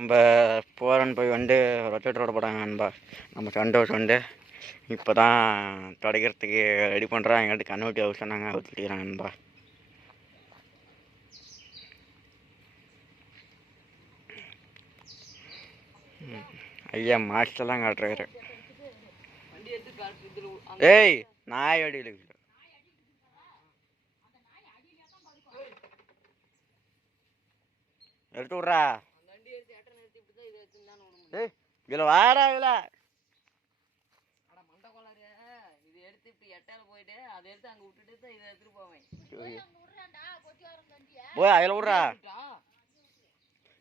நம்ம போகிறோன்னு போய் வந்து ரொட்டேட்டரோட போடாங்க நண்பா. நம்ம சண்டோஸ் வந்து இப்போ தான் துடைக்கிறதுக்கு ரெடி பண்ணுறோம். எங்கள்கிட்ட கன்வெர்ட்டி ஹவுஸ் நாங்கள் ஊற்றிக்கிறாங்க நண்பா. ஐயா மாஸ்டர்லாம் காட்டுறாரு. ஏய் நாய் அடியில் எடுத்து விட்றா. ஏய் இதில் வாடா இதில் போய் அதில் விட்றா.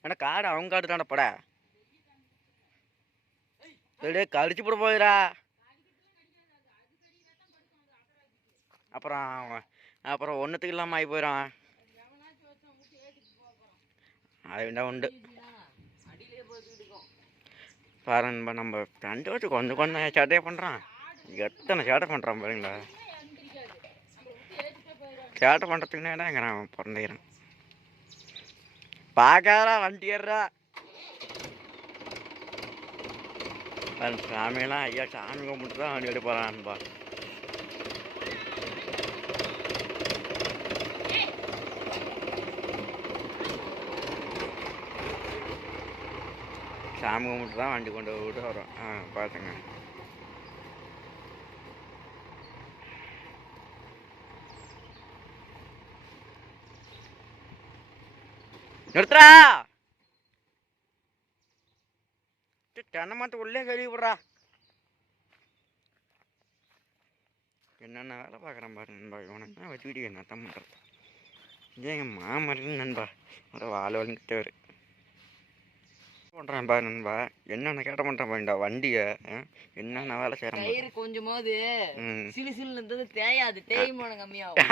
ஏன்னா காடு அவங்க காடு தானே பட கடிச்சு போட போயிடா. அப்புறம் ஒன்றுத்துக்கு இல்லாமல் ஆகி போயிடும். அது என்ன உண்டு பாருங்க. நம்ம ஃப்ரெண்டு வச்சு கொஞ்சம் கொஞ்சம் சேட்டையே பண்ணுறான். எத்தனை சேட்டை பண்ணுறான் பாருங்களா. சேட்டை பண்ணுறதுக்குன்னே தான் இங்கே நான் பிறந்துக்கிறேன். பார்க்காதா வண்டி ஏறா. சாமியெல்லாம் ஐயா சாமி கும்பிட்டு தான் வண்டி எடுத்து போகிறான்பா. சாமி கும்பிட்டு தான் வண்டி கொண்டு விட்டு வரோம். பார்த்துங்க. நிறுத்துறா. தென்னை மரத்து உள்ளே கழுவி விட்றா. என்னென்ன வேலை பார்க்குறேன் பாரு நண்பா. இவனை வச்சுக்கிட்டு என்ன தான் பண்ணுறது. இதே எங்கள் மாமரின்னு நண்பா. வாழை வந்துட்டு பண்ணுறேன் பாரு நண்பா. என்னென்ன கேட்ட பண்ணுறேன் பாருண்டா வண்டியை. என்னென்ன வேலை செய்கிறேன். கொஞ்சமாவது சிலு சிலுன்னு இருந்தது தேயாது. தேய்மானம் கம்மியாகும்.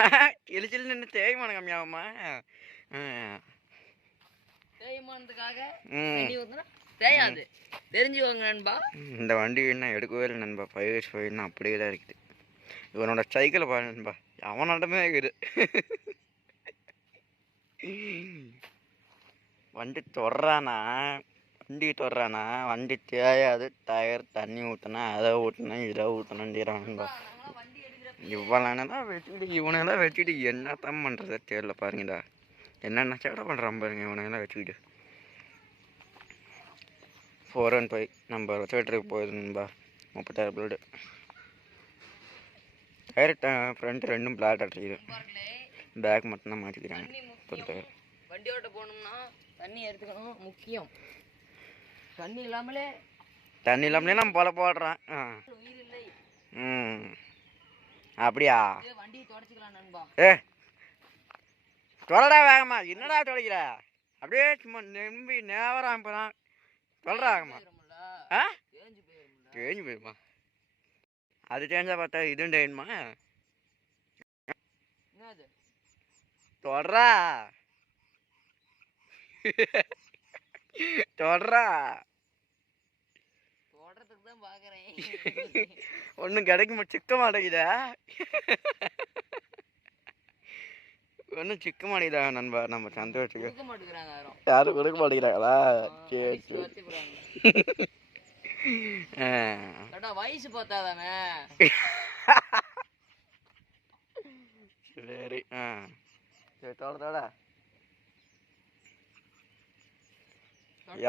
சிலு சிலுன்னு இருந்து தேய்மானம் கம்மியாகுமா? தேய்மானத்துக்காக தேயாது தெரிஞ்சுவாங்க நண்பா. இந்த வண்டி என்ன எடுக்கவே இல்லை நண்பா. 5 years போயின்னா அப்படியே தான் இருக்குது. இவனோட சைக்கிளை பாரு நண்பா. அவனோடமே இருக்குது. வண்டி தொடறானா வண்டி தேயாது. டயர் தண்ணி ஊற்றினா அதை ஊற்றினா இதை ஊற்றணுன்றான் நண்பா. இவனெல்லாம் வச்சுக்கிட்டு என்னத்தான் பண்ணுறத தெரியல பாருங்கடா. என்னென்ன சேட்டை பண்ணுறான் பாருங்க இவனெல்லாம் வச்சுக்கிட்டு. 415 நம்ம ரொட்டேட்டருக்கு போகுது நண்பா. 30,000 பிளேடு. டயர் ஃப்ரண்ட் ரெண்டும் பிளாட் அடிச்சிக்குது. பேக் மட்டும்தான் மாற்றிக்கிறாங்க. வண்டி ஓட்ட போகணும்னா தண்ணி எடுத்துக்கணும் முக்கியம். தண்ணி இல்லாமலே நம்ம போல போடுறான். அப்படியா? வண்டி தொடச்சிக்கலாம் நண்பா. தொடடா வேகமா. என்னடா தொடக்கிற? அப்படியே சும்மா நம்பி நேரம் இப்போதான் சொல்கிறா வேகமா. தேஞ்சு போயிருமா? அது தேஞ்சா பார்த்தா இதுவும் தேயுமா? தொடரா தொடறதுக்கு தான் பார்க்குறேன். ஒன்றும் கிடைக்குமா? சிக்க மாட்டேங்குதா? ஒன்றும் சிக்க மாட்டேங்குதா நண்பா? நம்ம சந்தோஷத்துக்கு யாரும் கொடுக்க மாட்டேங்கிறாங்களா? சரி சரி. வயசு பார்த்தாதானே. சரி சரி தோட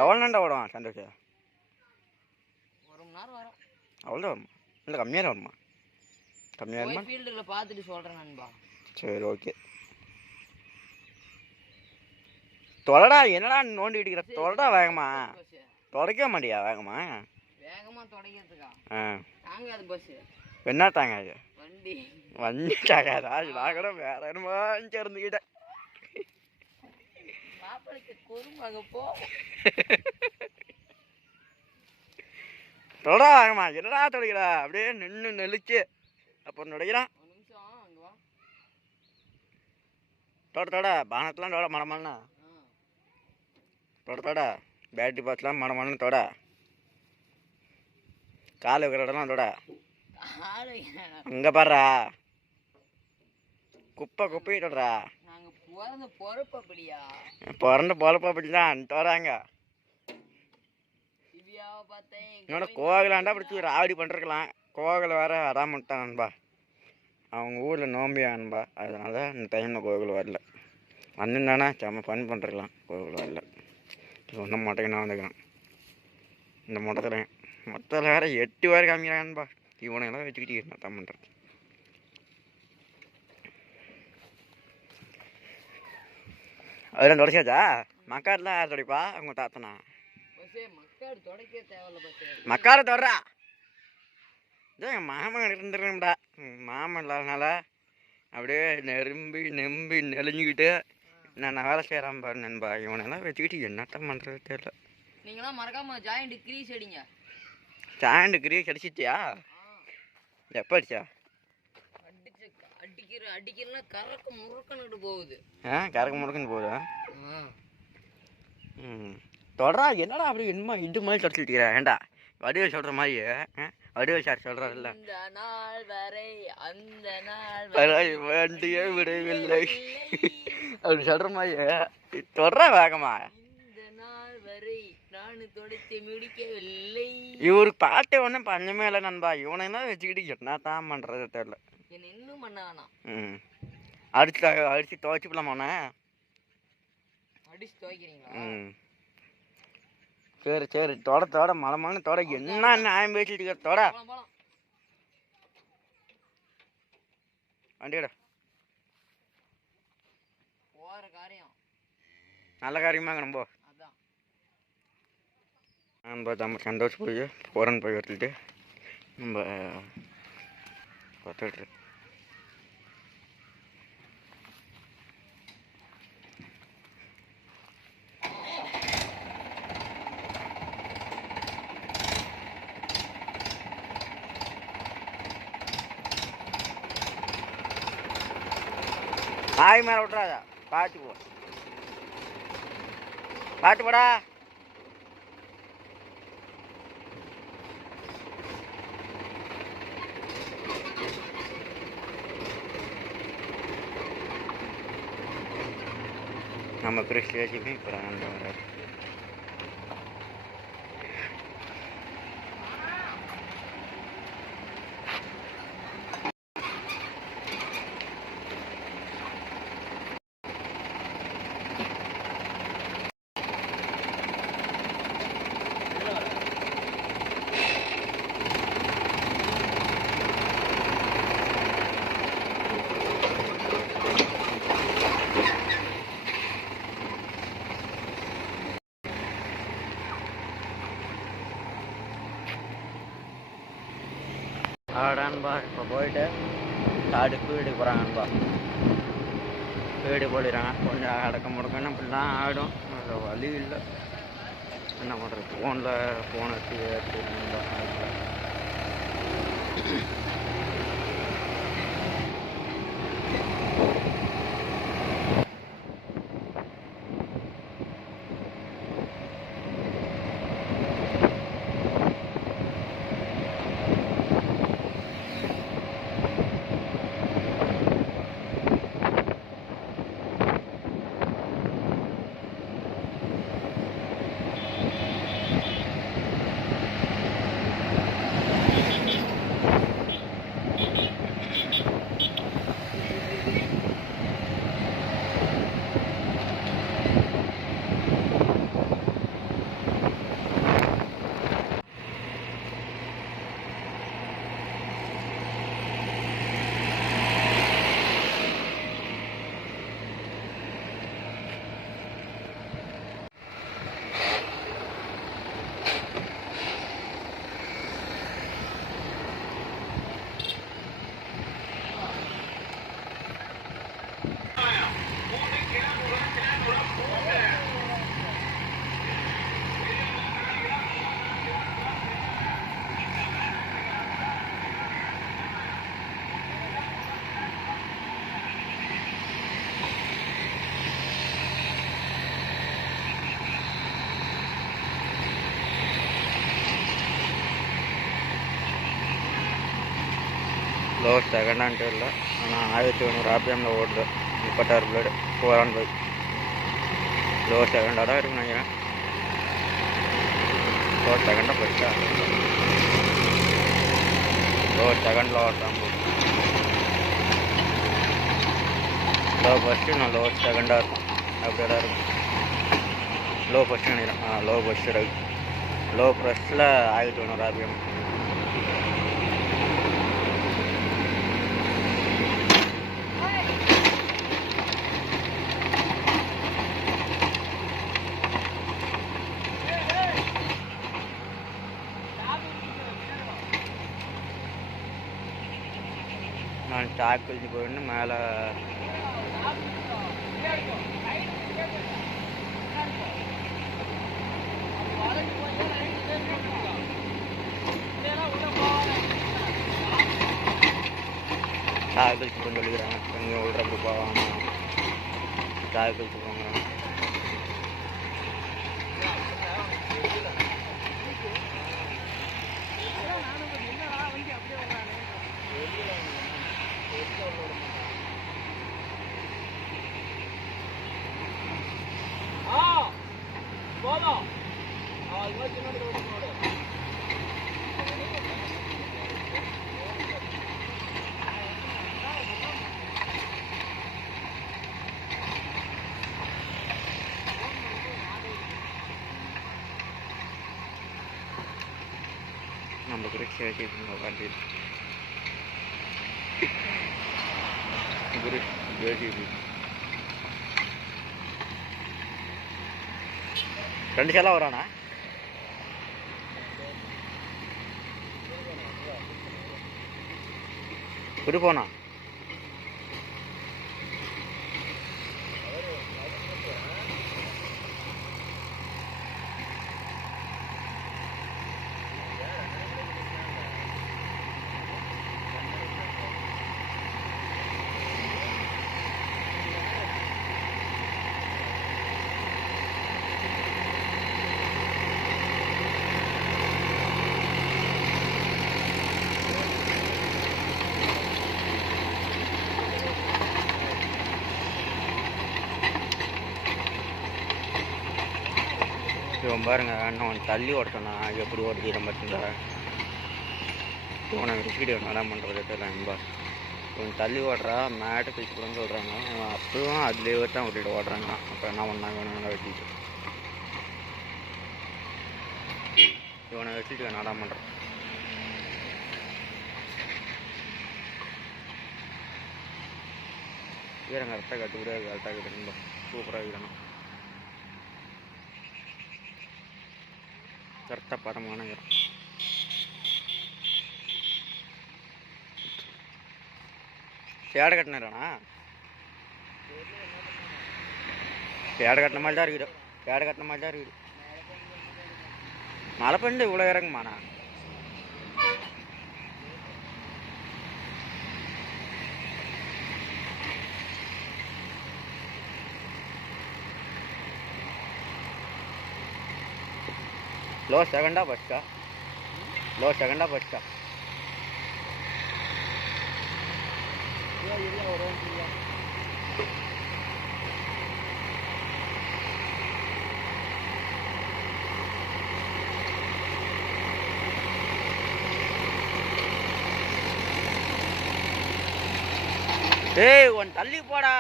எவ்வளோ நேரம் ஓடும் சந்தோஷம்? 1 மணி நேரம் வரும். அவ்வளோதான் வருமா? இல்லை கம்மியாக தான் வருமா? கம்மியாக வருமா? ஃபீல்டில் பார்த்துட்டு சொல்கிறேன் நண்பா. சரி ஓகே. தொடடா. என்னடா நோண்டிக்கிட்டு இருக்கிற? தொடடா வேகமா. தொடக்க மாட்டியா வேகமா? துடைக்கிறதுக்கா? தாங்காது பஸ். என்ன தாங்காது? வண்டி தாங்காதா? நான் கூட வேற என்னமோ இருந்துக்கிட்டேன். தொடடா வேகமா. என்னடா துடைக்கிறா? அப்படியே நின்று நெளிச்சு அப்புறம் துடைக்கிறான். தொட பானத்தெலாம் தொட மடமானா. தொட பேட்டரி பார்த்துலாம் மடமானு தொட. கால் வைக்கிற இடம்லாம் தொட. அங்கே பாடுறா குப்பையை தொடரா. பிறந்த பொழப்பு அப்படி தான் தொடாங்க. என்னோட கோவிலாண்டா பிடிச்சி ராவடி பண்ணிருக்கலாம். கோவில் வேற வராமட்டான் நண்பா. அவங்க ஊரில் நோம்பியா நண்பா. அதனால இந்த டைமில் கோவில் வரல. அண்ணன் செம்ம ஃபன் பண்ணிருக்கலாம். கோவில் வரல. ஒன்றும் மொட்டைக்கு நான் வந்துக்கிறேன். இந்த மொட்டத்தில் வேற 8 பேர் காமிக்கிறான்பா. இவனையெல்லாம் வச்சுக்கிட்டு என்ன தான் பண்ணுறது. அதெல்லாம் தொடச்சாச்சா? மக்காடுலாம் யார் துடைப்பா? உங்க தாத்தனா? மக்காட தொடரா. இதோ என் மாமன் இருந்துருந்தா. மாமன் இல்லாதனால அப்படியே நெம்பி நெளிஞ்சுக்கிட்டு நான் வேலை செய்கிறான் பாரு நண்பா. இவனெல்லாம் வச்சுக்கிட்டு என்னத்தான் பண்ணுறது தெரியல. நீங்களாம் மறக்காம ஜாயிண்ட் கிரீஸ் அடிங்க. ஜாயிண்ட் கிரீஸ் அடிச்சிட்டியா? எப்போ அடிச்சா? அடிக்கிறனா கறக்கு முறுக்கன்னு போகுது. கறக்கு முறுக்குன்னு போகுதா? தொடரா. என்னடா அப்படி என்னமா இது மாதிரி தொடச்சிட்டு ஏண்டா வடிவேல் சொல்கிற மாதிரி வடிவேல் சார் சொல்கிறாருல்ல, இந்த நாள் வரை அந்த நாள் வண்டியே விடவில்லை அப்படி சொல்கிற மாதிரி தொடரா வேகமா. இந்த நாள் வரை நான் தொடச்சி முடிக்கவில்லை. இவருக்கு பாட்டே ஒன்றும் பண்ணமே இல்லை நண்பா. இவனையெல்லாம் வச்சுக்கிட்டு என்ன தான் பண்ணுறது தெரியல. என்ன இன்னும் பண்ண வேணாம். அடிச்சு துவைச்சு போலாமாண்ணே? அடிச்சு துவைக்கிறீங்களா? சரி தோட மலமான தோட என்ன நியாயம் பேசிட்டு இருக்க தோட வண்டியோட போற காரியம் நல்ல காரியமாக நம்ம நம்ம சந்தோஷம் போய் போகிறேன்னு போய் வரத்துட்டு நம்ம பார்த்துட்டு நாய் மேலே விட்றாதா. பார்த்து போ, பார்த்து போடா. நம்ம கிறிஸ்டியாச்சுமே இப்போ வராது. ஆடான்பா இப்போ போயிட்டு காடுக்கு வீடு போகிறாங்கன்பா. வீடு போடுறாங்க. கொஞ்சம் அடக்க முடக்கன்னு அப்படிலாம் ஆடும். அதில் வழி இல்லை. என்ன பண்ணுறது? ஃபோன் எடுத்து ஏற்றுன்பா. லோ செகண்டான்ட்டு இல்லை. ஆனால் 1100 RPMல ஓடுது. 36 பிளேடு 415. லோ செகண்டாக தான் இருக்குன்னு நினைக்கிறேன். సెకండ్ ఫస్ట్ సెకండ్లో லோ ஃபஸ்ட்டு நான் லோ செகண்டாக இருக்கும் அப்படி தான் இருக்கும். லோ ஃபஸ்ட்டு நினைக்கிறேன். Low first right. லோ ப்ரெஸ்ஸில் 1200 RPM. நான் டாக் கழிச்சு போயிட்டு மேலே டாக் கழிச்சு போன்னு சொல்லிக்கிறாங்க. கொஞ்சம் விட்றப்படி போவாங்க. டாக் கழிச்சு போங்க. நம்ம கூட சேர்த்து உட்காந்து குரு ஜேசிபி 2 சேலா வரானா? குரு போனா இவன் பாருங்க. நான் தள்ளி ஓட்டனா எப்படி ஓட்டிக்கிற பார்த்தீங்களா? இவனை வீடியோ நல்லா பண்ணுறது தெரியல. நண்பா இவன் தள்ளி ஓடுறா மேட்டை தூக்கி கூடன்னு சொல்கிறாங்க. இவன் அப்பவும் அதுலேயே தான் ஓட்டிகிட்டு ஓடுறாங்க. அப்போ என்ன பண்ணாங்க? வேணும்னா வெட்டிட்டு இவனை வச்சுட்டு இவன் நல்லா பண்ணுறான். வீரங்க கரெக்டாக கட்டுக்கூட கரெக்டாக கட்டுங்க. சூப்பராக வீரணும். கரெக்டாக படமான வீரம். சேடை கட்டினாராண்ணா? சேடை கட்டின மாதிரி தான் இருக்குது. சேடை கட்டின மாதிரி தான் இருக்குது. மழை பெஞ்சு இவ்வளோ இறங்குமாண்ணா? லோ செகண்டா ஃபஸ்ட்டா? லோ செகண்டா ஃபஸ்ட்டா? டேய் ஒன் தள்ளி போடா.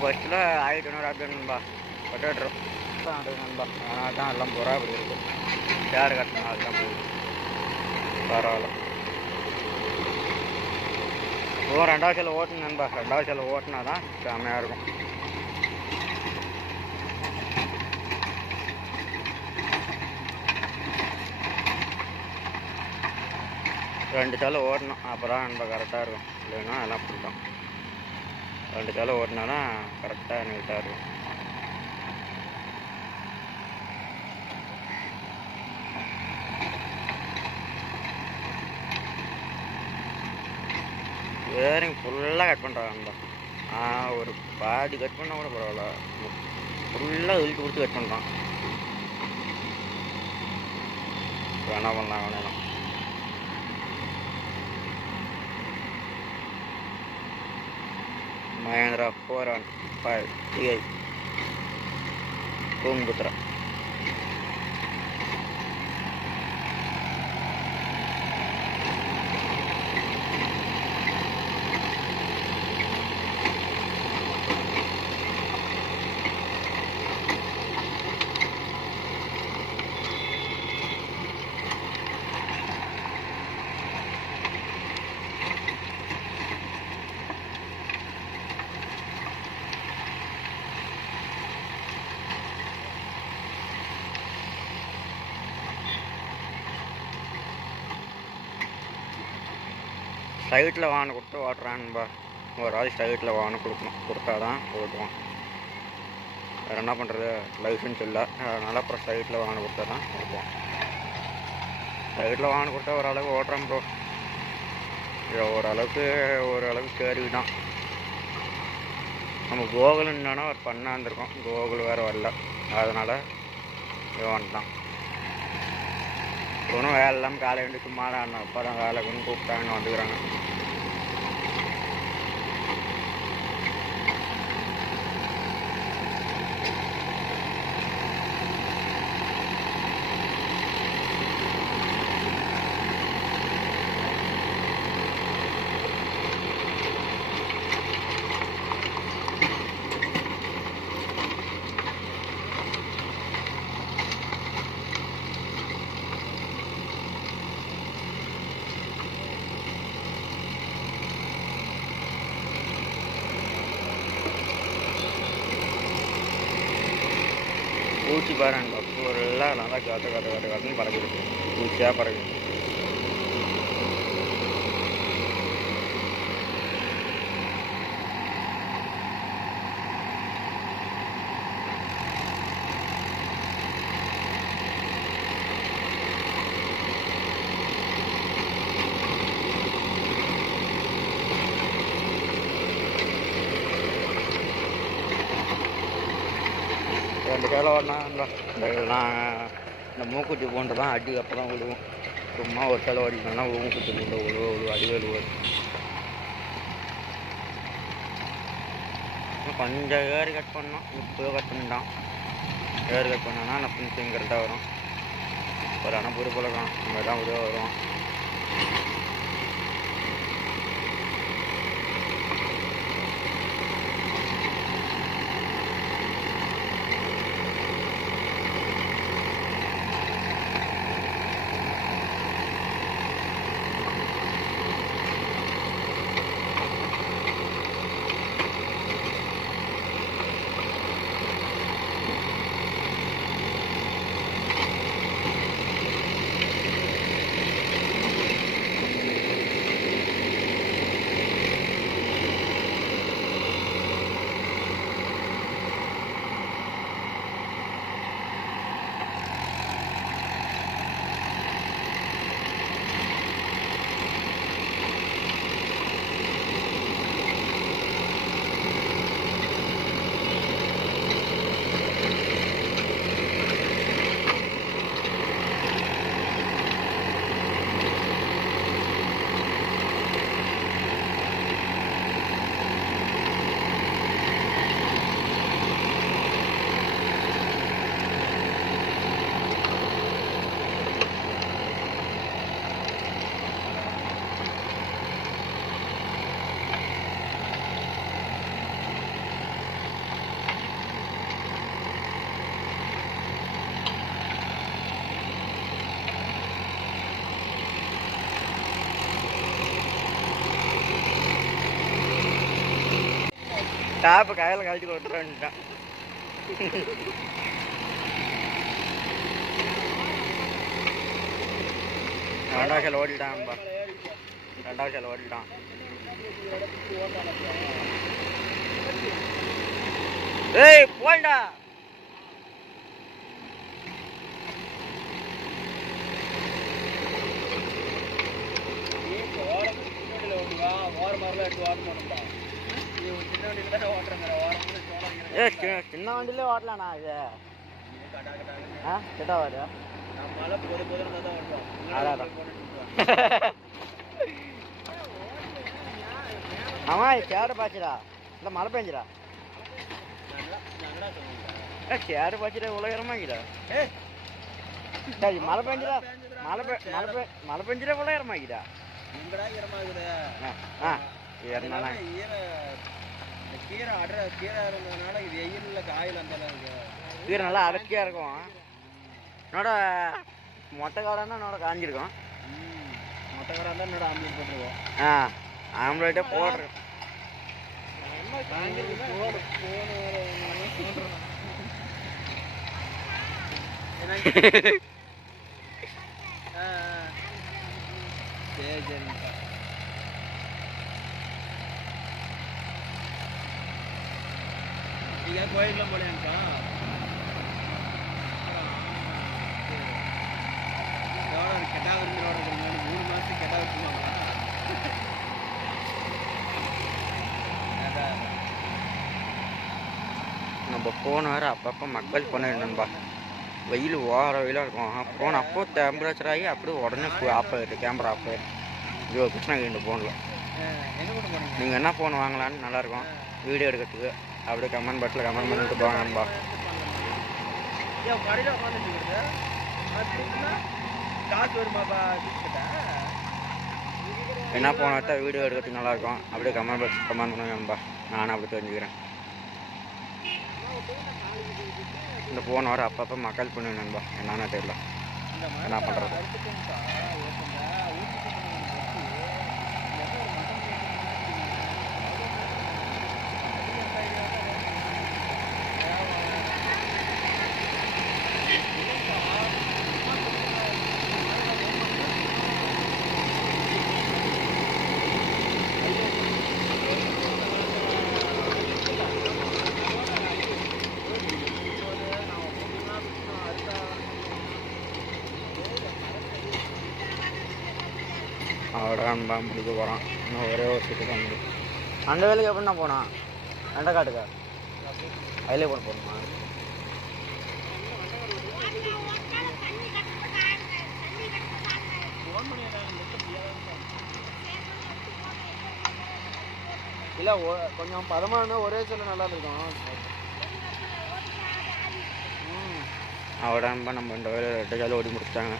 ஃபஸ்ட்டில் 1500 ஆகுது நண்பா. கட்டுறோம் நண்பா. ஆனால் தான் எல்லாம் புறா அப்படி இருக்குது. சேர் கட்டினா அதுதான் போகுது. பரவாயில்ல. ஓ 2வது செல்ல ஓட்டணும் நண்பா. 2வது செல்ல ஓட்டினா தான் செம்மையாக இருக்கும். ரெண்டு செல்ல ஓட்டணும். அப்போ தான் நண்பா கரெக்டாக இருக்கும். இல்லைன்னா எல்லாம் பிடிக்கும். 2 செல்ல ஓட்டினா தான் கரெக்டாக நீட்டாக இருக்கும். வேரிங் ஃபுல்லாக கட் பண்ணுறாங்க நண்பா. ஒரு பாதி கட் பண்ணால் கூட பரவாயில்ல. ஃபுல்லாக இழுத்து கொடுத்து கட் பண்ணுறான். வேணா பண்ணலாம் வேணாம். மஹேந்திரா 415 TI பூங்குத்ரா. சைட்டில் வாகனம் கொடுத்து ஓட்டுறான்பா. ஒரு ஆள் சைட்டில் வாகனம் கொடுத்தா தான் ஓட்டுவான். வேறு என்ன பண்ணுறது, லைசன்ஸ் இல்லை. அதனால் அப்புறம் சைட்டில் வாகனம் கொடுத்தா தான் ஓட்டுவான். சைட்டில் வாகனம் கொடுத்தா ஓரளவுக்கு ஓட்டுறான் ப்ரோ. ஓரளவுக்கு கேள்வி தான். நம்ம கோகுல் என்னன்னா ஒரு பண்ணா இருந்திருக்கோம். கோகுல் வேறு வரல. அதனால் இவன் தான் ஒன்றும் வேலை இல்லாமல் காலை வந்து சும்மா தான் அப்போ தான் வேலை கொண்டு கூப்பிட்டாங்கன்னு வந்துக்கிறாங்க. பூச்சி பாருங்க ஃபுல்லாக நல்லா கட்டுன்னு பறக்குது. பூச்சியாக பறக்குது. ரெண்டு சேலை ஓடனா இந்த மூக்குத்தி போன்று தான் அடி அப்போ தான் விழுவும். சும்மா ஒரு சேலை ஓடிக்கணும்னா மூக்குத்தி போட்டு விழுவும் அடி விழுவும். கொஞ்சம் ஏறு கட் பண்ணோம். இப்போ கட் பண்ணிட்டான். ஏறு கட் பண்ணோன்னா நான் பின்சிங் கரெக்டாக வரும். ஒரு ஆனால் பொறு பழக்கம் நம்ம தான் உதவ வரும். டாப்பு கையில் கழிச்சு கொடுத்துட வேண்டிட்டான். ரெண்டாவது செல் ஓடிட்டான்பா. ரெண்டாவது செல் ஓடிட்டான். ஏய் போயிடா. ஏ சின்ன வண்டியிலே ஓட்டலாண்ணா இது. ஆ கிட்ட வாடு. அதான் ஆமாம் சேடு பாய்ச்சிடா. இல்லை மழை பெஞ்சிடா. ஏ சேடு பாய்ச்சிடா உலகரமாக்கிடா. சரி மழை பெஞ்சிடா. மழை பெஞ்சிடா உலகரமாக்கிடா. ஆ ஏறினா கீரை நல்லா அடர்த்தியாக இருக்கும். என்னோட மொட்டை காடானா என்னோட காஞ்சிருக்கும். மொட்டை காடாக இருந்தால் என்னோட ஆம்லேட் போட்டுருவோம். ஆ ஆம்லேட்டே போடுறேன். சரி சரி நீங்கள் கோயிலில் போலேன்க்கா. எவ்வளோ கெட்டா விருந்தோட 3 மாதத்துக்கு கெட்டா வச்சுருவாங்களா? நம்ம ஃபோன் வேறு அப்பப்போ மக்கள் பண்ண நண்பா. வெயில் ஓர வெயிலாக இருக்கும். ஃபோன் அப்போ டெம்பரேச்சர் ஆகி அப்படியே உடனே ஆஃப் ஆகிடுது. கேமரா ஆஃப் ஆகிடுது. இது ஒரு பிரச்சனை இந்த ஃபோனில். நீங்கள் என்ன ஃபோன் வாங்கலான்னு நல்லாயிருக்கும் வீடியோ எடுக்கிறதுக்கு. அப்படியே கமெண்ட் பாக்ஸில் கமெண்ட் பண்ணிட்டு போவாங்க நண்பா. என்ன ஃபோன் எடுத்தா வீடியோ எடுக்கிறதுக்கு நல்லாயிருக்கும். அப்படியே கமெண்ட் பாக்ஸ் கமெண்ட் பண்ணுங்க நண்பா. நானும் அப்படி தெரிஞ்சுக்கிறேன். இந்த ஃபோன் வர அப்பப்போ மக்கள் பண்ணுங்க நண்பா. என்னன்னு தெரியல என்ன பண்ணுறது. அவ்வளோதான்பா முடிக்க போகிறான். இன்னும் ஒரே ஒரு சுற்று தான் முடியும். அந்த வேலைக்கு எப்படின்னா போனான் வெண்டைக்காட்டுக்கா அதிலே போட போகணுமா? இல்லை கொஞ்சம் பதமாக இருந்தால் ஒரே சொல்ல நல்லா இருக்கும். அவ்வளோதான்பா நம்ம இந்த வேலை 2 ஜாலி ஓடி முடிச்சிட்டாங்க.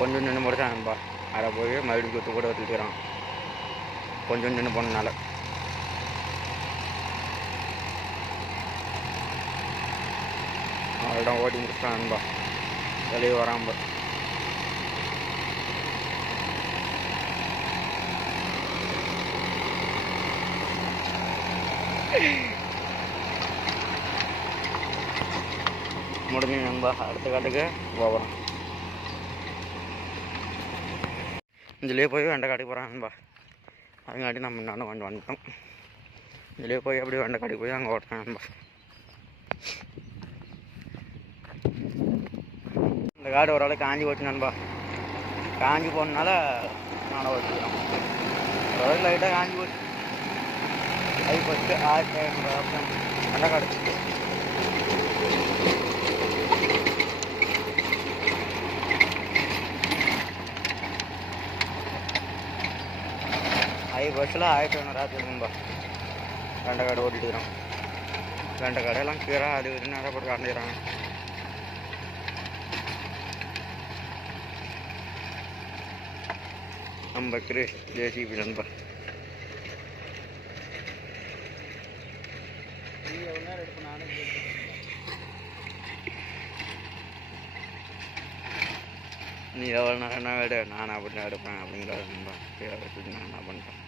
கொஞ்சம் நின்று முடிச்சான்பா. அதை போய் மறுபடியும் சுற்று கூட வச்சுக்கிறான். கொஞ்சம் நின்று போனதுனால அவள்தான் ஓடி முடிச்சிட்டான்பா. வெளியே வராம்ப முடிஞ்சு நண்பா. அடுத்த காட்டுக்கு போகிறோம். இதுலேயே போய் வெண்டைக்காட்டுக்கு போகிறான் நண்பா. அதுங்காட்டி நம்ம இன்னும் வந்துட்டோம். இதுலேயே போய் அப்படியே வெண்டைக்காட்டுக்கு போய் அங்கே ஓட்டுறேன் நண்பா. இந்த காடு ஓரளவுக்கு காஞ்சி போச்சு நண்பா. காஞ்சி போனதுனால நான் ஓட்டிக்கிறோம். ஓரளவுக்கு லைட்டாக காஞ்சி போச்சு. அது ஃபஸ்ட்டு 1500 வெண்டைக்காடு. பஸ்ஸில் 1500 ஆச்சுருக்கும்பா. வெண்டைக்காடு ஓட்டிட்டுக்கிறோம். வெண்டைக்காடெல்லாம் கீரை அது இதுன்னு நிறைய போட்டு காண்டிக்கிறாங்க. நம்ம கிரேஸ் ஜேசிபி நண்பா. நீ எவ்வளோ நேரம் என்ன விடு, நான் அப்படி தான் எடுப்பேன் அப்படிங்கிற நண்பா. நான் என்ன பண்ணுறேன்.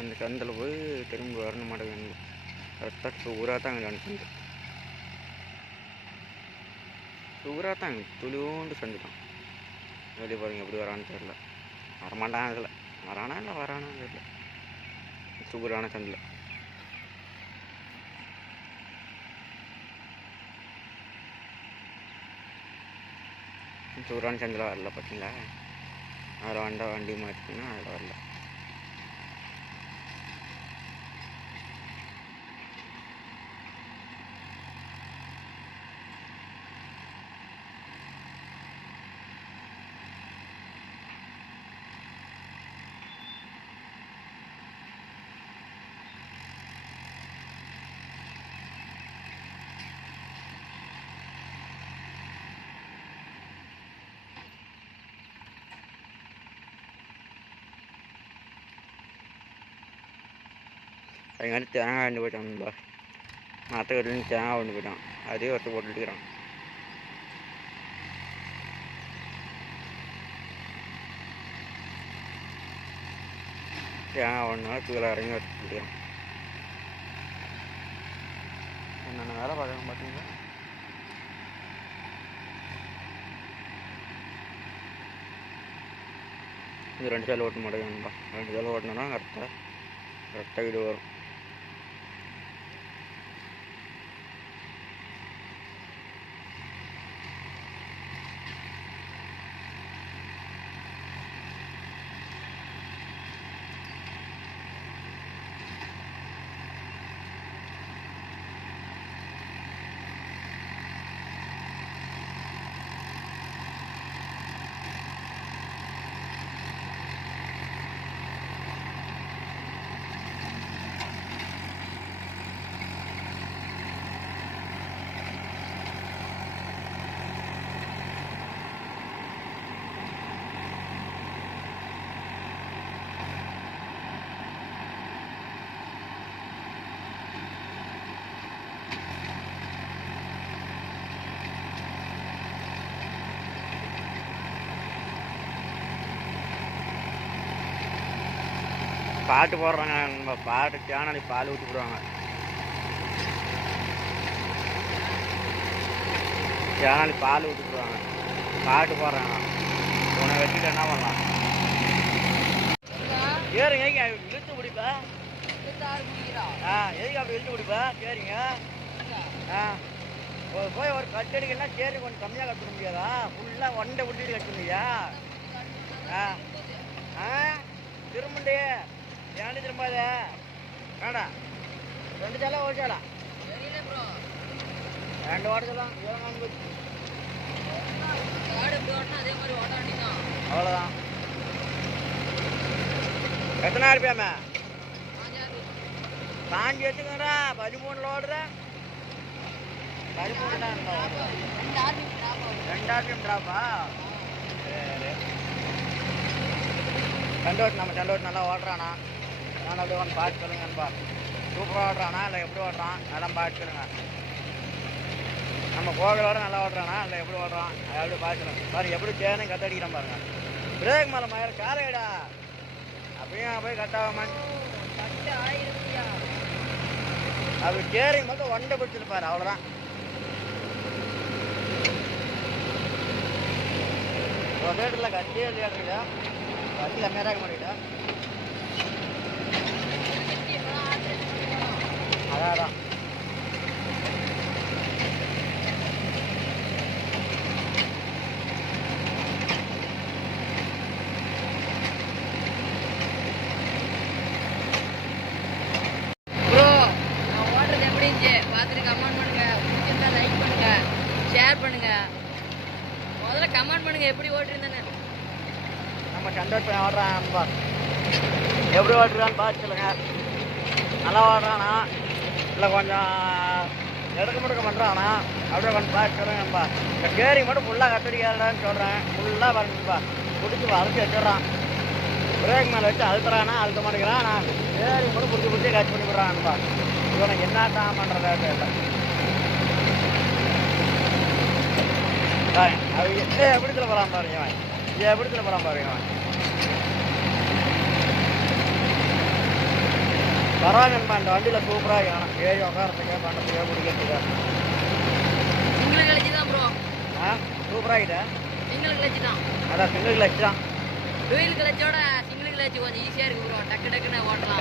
அந்த சந்தில் போய் திரும்ப வரணும் மாட்டேங்க. கரெக்டாக சூறாக தான் அங்கே சந்து, சூறாக தான் அங்கே துளியோண்டு சந்து தான். வெளியே பாருங்க எப்படி வரான்னு தெரியல. வரமாட்டான் அதில், வரானா இல்லை வரானான்னு தெரியல. சூப்பரான சந்தில் சூப்பரான சந்தில் வரல பார்த்தீங்களா. அதில் வண்டி மாற்றினா அதில் வரல. அதுக்காண்டி தேங்காய் கொண்டு போயிட்டான்பா. மற்ற கட்டிலேருந்து தேங்காய் கொண்டு போயிட்டான். அதே ஒருத்தர் போட்டுக்கிறான். தேங்காய் ஒன்றா கீழே இறங்கி வச்சுக்கிறான். என்னென்ன வேலை பார்க்கணும் பார்த்தீங்களா. இது 2 சேலை ஓட்ட மாட்டேங்குதுப்பா. 2 சேலை ஓட்டினோன்னா கரெக்டாக இது வரும். பாட்டு போடுறாங்க நம்ம, பாட்டு சேனலி பால் ஊற்றி போடுவாங்க. சேனலி பால் ஊற்றி போடுவாங்க. பாட்டு போடுறாங்க. உன்னை வச்சுட்டு என்ன பண்ணலாம். ஏறுங்க, இழுத்து பிடிப்பா. எதுக்கு அப்படி இழுத்து பிடிப்பா. சரிங்க. போய் ஒரு கட்டடிக்கன்னா சரி கொஞ்சம் கம்மியாக கட்ட முடியாதா. ஃபுல்லாக ஒண்டை விட்டுட்டு கட்ட முடியா. திரும்பண்டே ஏன்டி திரும்பாத. வேண்டா 2 சேலை ஓடிச்சாடா. 2 ஓடச்சலாம். அவ்வளோதான். எத்தனை ரூபாயாமே காஞ்சி வச்சுக்கோடா. 13 ஓடுற 13 தான் 2 ட்ராப்பா. சரி சண்டோட்டு நம்ம சண்டோட்டு நல்லா ஓடுறானா. நான் அப்படியே ஒன்று பாட்டு சொல்லுங்கன்பா. சூப்பராக ஓடுறானா இல்லை எப்படி ஓடுறான் அதெல்லாம் பாட்டு சொல்லுங்க. நம்ம கோவிலோட நல்லா ஓடுறானா இல்லை எப்படி ஓடுறான் அதை அப்படியே பாட்டு சொல்லுங்க. பாருங்க எப்படி சேனை கத்தடிக்கிறான் பாருங்க. பிரேக் மேலே மயிர காலையிடா அப்படியும் போய் கட்டாம அப்படி கேரிங் மட்டும் ஒண்டை பிடிச்சிருப்பாரு. அவ்வளோதான். ஒரு தேட்டரில் கட்டியே இல்லையாடுறீங்க. கட்டியில் அம்மையாக மாட்டேங்கிட்டா. அதான் பார்த்துட்டு கமெண்ட் பண்ணுங்க. பிடிச்சிருந்தா லைக் பண்ணுங்க, ஷேர் பண்ணுங்க. முதல்ல கமெண்ட் பண்ணுங்க எப்படி ஓட்டிருந்தேன்னு. நம்ம சந்தோஷம் ஓடுறான்பா. எப்படி ஓட்டுறான்னு பார்த்து சொல்லுங்க. நல்லா ஓடுறானா இல்லை கொஞ்சம் எடுக்க முடுக்க பண்ணுறான் அப்படியே பண்ணுப்பா சொல்லுங்கப்பா இந்த கேரி மட்டும் ஃபுல்லாக கத்தடிக்காதான்னு சொல்கிறேன் ஃபுல்லாக பண்ணுப்பா பிடிச்சி அழைச்சி வச்சிடுறான் பிரேக் மேலே வச்சு அழுத்துறானா அழுத்த மாட்டேங்கிறான் நான் கேரி மட்டும் பிடிச்சி கட் பண்ணி விட்றான்ப்பா இவனுக்கு என்ன தான் பண்ணுறதா தெரியல எப்படித்துல போகிறான் பாருங்க இவன் எப்படித்துல போகிறான் பாருங்க இவன் பரவாயில்லப்பா இந்த வண்டியில் சூப்பராக காணும் ஏறி உட்காரத்துக்கு பண்ணுறதுக்கு பிடிக்கிறதுக்கு சிங்கிள் கிளச்சி தான் ப்ரோ. ஆ சூப்பராகிட்ட சிங்கிள் கிளச்சி தான். அதான் சிங்கிள் கிளச் தான். டூயில் கிளச்சோட சிங்கிள் கிளச்சி கொஞ்சம் ஈஸியாக இருக்கு ப்ரோ. டக்கு டக்குன்னு ஓட்டலாம்.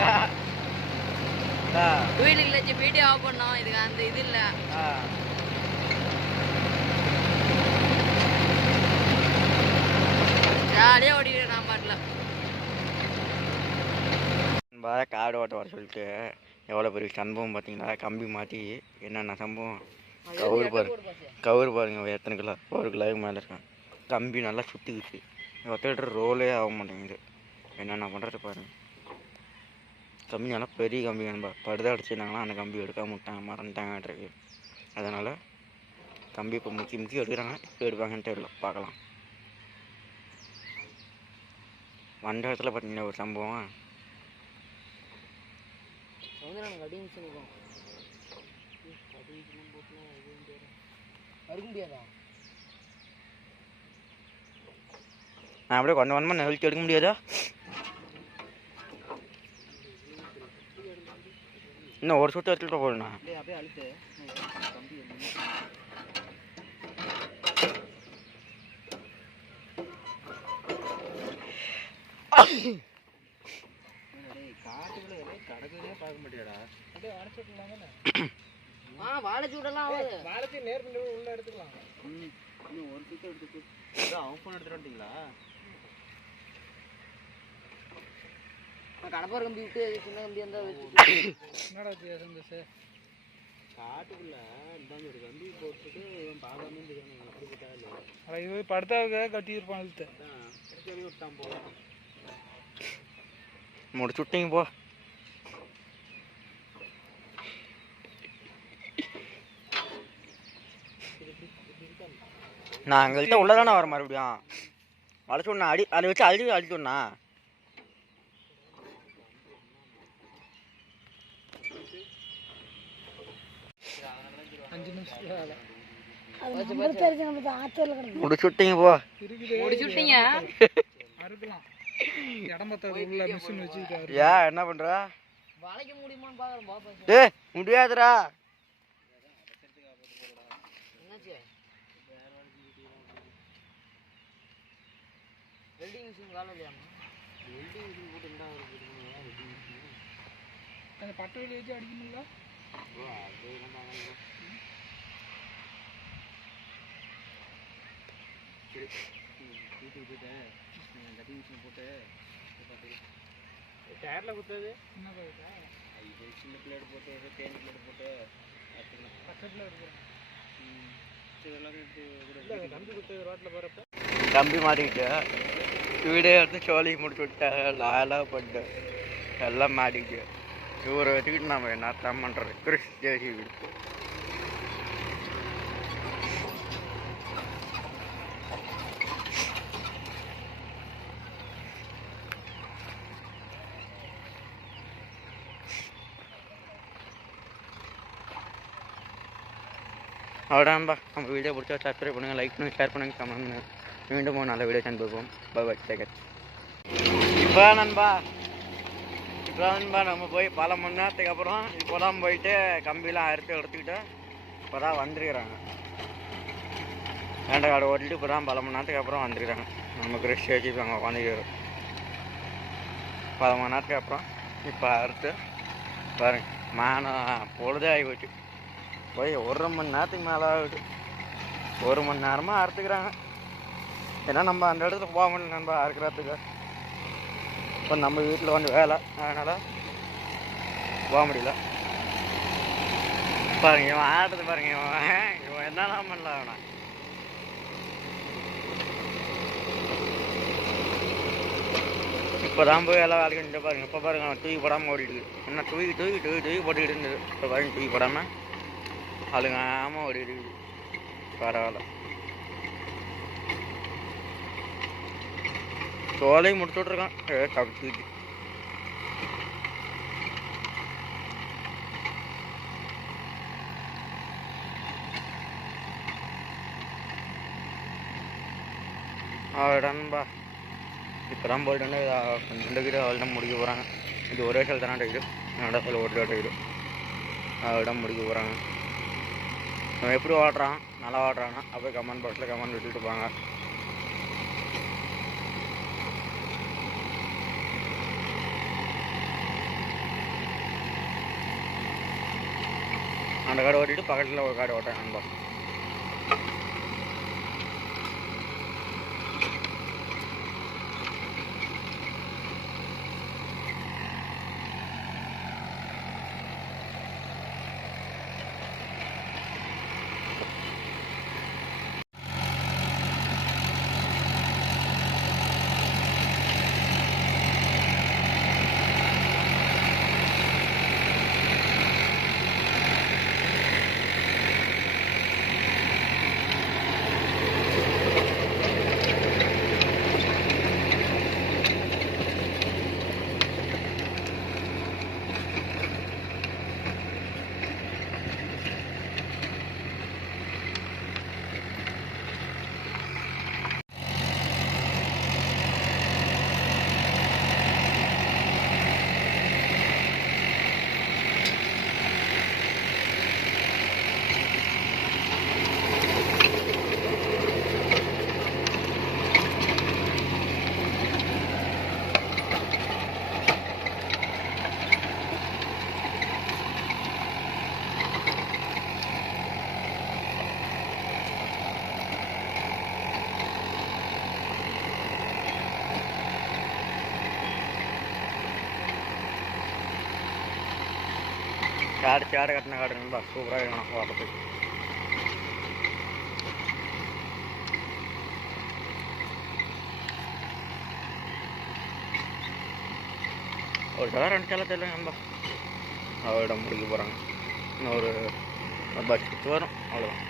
டூயில் கிளச்சி பிடி ஆஃப் பண்ணோம். இதுக்கு அந்த இது இல்லை. ஜாலியாக ஓடிக்கிறேன் நான் பாட்டில். காடு ஓட்ட வர சொல்லிட்டு எவ்வளோ பெரிய சம்பவம் பார்த்தீங்களா கம்பி மாற்றி என்னென்ன சம்பவம் கவுரு பாருங்க எத்தனை கிலோ 1 கிலோவுக்கு மேலே இருக்கேன் கம்பி நல்லா சுற்றிக்குச்சு ஒருத்தர் ரோலே ஆக மாட்டேங்குது என்னென்ன பண்ணுறது பாருங்கள் கம்பி நல்லா பெரிய கம்பி வேணும்பா படுதா அடிச்சிருந்தாங்கன்னா அந்த கம்பி எடுக்காம விட்டாங்க மறந்துட்டாங்கன்றது அதனால் கம்பி இப்போ முக்கி எடுக்கிறாங்க இப்போ எடுப்பாங்கன்னு தெரியல பார்க்கலாம் வந்த இடத்துல பார்த்தீங்கன்னா ஒரு சம்பவம் நான் அப்படியே கொஞ்சம் கொஞ்சமாக நிகழ்ச்சி எடுக்க முடியாதா இன்னும் ஒரு சுற்று எடுத்துகிட்டு போகணுண்ணா அப்படியே அழுத்து வாழைச்சூடெல்லாம் உள்ள எடுத்துக்கலாம் ஒரு சுத்து எடுத்துட்டு ஆஃப் பண்ண எடுத்துட்டு வந்துட்டீங்களா கடப்பார கம்பி விட்டு சின்ன கம்பி இருந்தா என்னடா வித்தியாசம் காட்டுக்குள்ள இந்தாங்க ஒரு கம்பி போட்டுட்டு பார்க்காம இருந்துக்கிறாங்க இது படுத்தாவுக்கு கட்டியிருப்பான் இழுத்து சொல்லி விட்டான் போல முடிச்சு விட்டீங்க போ நான் எங்கள்கிட்ட உள்ளதானே வர மறுபடியும் அழைச்சு விடணா அதை வச்சு அழிச்சு விடணா முடிச்சு விட்டீங்க போ ஏன் என்ன பண்ற முடியாதுடா வெல்டிங் மிஷின் வேலை இல்லையாமா வெல்டிங் மிஷின் போட்டு என்ன அந்த பட்டு வெளியே வச்சு அடிக்கணுங்களா சரி வீட்டுக்கு போயிட்டு கட்டிங் மிஷின் போட்டு டயரில் குத்துறது என்ன போயிட்டா இது சின்ன பிளேட் போட்டு தேனி பிளேட் போட்டு பக்கத்தில் இருக்கிறேன் இதெல்லாம் கம்பி குத்து ரோட்டில் போகிறப்ப கம்பி மாட்டிக்கிட்டு வீடே எடுத்து சோழி முடிச்சு விட்டேன் லாலாக பண்ணிட்டேன் எல்லாம் மாட்டிக்கிட்டு இவரை வச்சுக்கிட்டு நம்ம என்னத்தான் பண்ணுறது கிறிஸ் ஜேசி வீடு அவ்வளோதான்பா நம்ம வீடியோ பிடிச்சா சப்ஸ்கிரைப் பண்ணுங்கள் லைக் பண்ணுங்கள் ஷேர் பண்ணுங்கள் கமெண்ட் பண்ணுங்கள் மீண்டும் ஒரு நல்ல வீடியோ சேனல் பார்ப்போம் பாய் செகண்ட் இப்போ நண்பா நம்ம போய் பல மணி நேரத்துக்கு அப்புறம் இப்போ தான் போயிட்டு கம்பிலாம் எடுத்துக்கிட்டு இப்போ தான் வந்துருக்குறாங்க வேண்ட காடை ஓட்டிட்டு இப்போ தான் பல மணி நேரத்துக்கு அப்புறம் வந்துருக்குறாங்க நமக்கு ரெஸ்ட் வச்சு இப்போ அங்கே உட்காந்துக்கிறோம் பல மணி நேரத்துக்கு அப்புறம் இப்போ அறுத்து பாருங்க மானம் பொழுதே ஆகி போச்சு போய் 1 மணி நேரத்துக்கு மேலே ஆகுது 1 மணி நேரமாக அறுத்துக்கிறாங்க ஏன்னா நம்ம அந்த இடத்துல போக முடியல நம்ம அறுக்கிறதுக்கு இப்போ நம்ம வீட்டில் கொஞ்சம் வேலை அதனால் போக முடியல பாருங்க இவன் ஆடுறது பாருங்க இவன் என்னெல்லாம் பண்ணல அவனை இப்போ தான் போய் எல்லாம் வேலைக்கு பாருங்க இப்போ பாருங்க அவன் தூக்கி போடாமல் ஓடிட்டு இன்னும் தூக்கி போட்டுக்கிட்டு இருந்தது இப்போ பாருங்க தூக்கி போடாமல் அழுங்காமல் ஓடி இருக்குது. பரவாயில்ல. தோலையும் முடிச்சு விட்ருக்கான் கவிச்சுக்கு. அவ்வளோடான்பா. இப்போ தான் போயிட்டு வந்து 2 கிலோ அவ்வளோதான் முடிக்க போகிறாங்க. இது ஒரே சைல் தானே இது, 2 சைல் ஒரு கிலோ அவ்வளோதான் முடிக்க போகிறாங்க. அவன் எப்படி ஓடுறான், நல்லா ஓடுறான்னா அப்படியே கமெண்ட் பாக்ஸில் கமெண்ட் விட்டுட்டு போங்க. அந்த காடு ஓட்டிட்டு பக்கத்தில் ஒரு காடு ஓட்டேன் நண்பா. சேடு கட்டின காடு நண்பா, சூப்பராக இருக்கணும் ஓட்டத்துக்கு. ஒரு சில 2 சேலை தெரியல நண்பா. அவரோட முடிக்க போகிறாங்க. இன்னொரு பஸ் வரும், அவ்வளோதான்.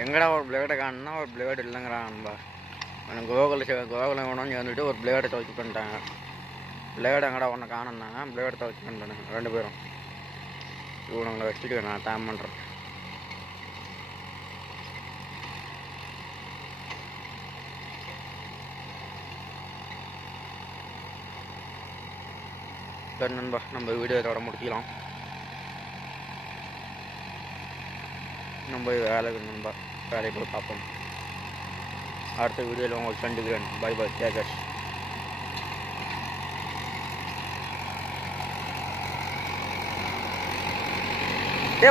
எங்கடா ஒரு பிளேடை காணுன்னா ஒரு பிளேடு இல்லைங்கிறான் நண்பா. எனக்கு கோகுலம் வேணும்னு வந்துட்டு ஒரு பிளேடை துவைச்சு பண்ணிட்டாங்க. பிளேடு எங்கடா ஒன்று காணுன்னாங்க, பிளேடு துவைச்சு பண்ணிட்டானுங்க 2 பேரும். இவனுங்களை வச்சுட்டு நான் டைம் பண்ணுறேன். சரி நண்பா, நம்ம வீடியோ இதோட முடிக்கலாம். நம்ம போய் வேலைக்கு நண்பா, வேலையை போய் பார்ப்போம். அடுத்த வீடியோவில் உங்களுக்கு சந்திக்கிறேன். பை பை, டேக்கர்ஸ்.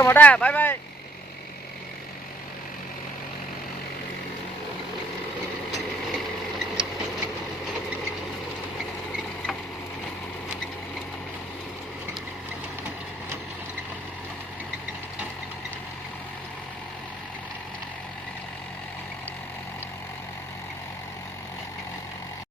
மொட்டை, பை பை.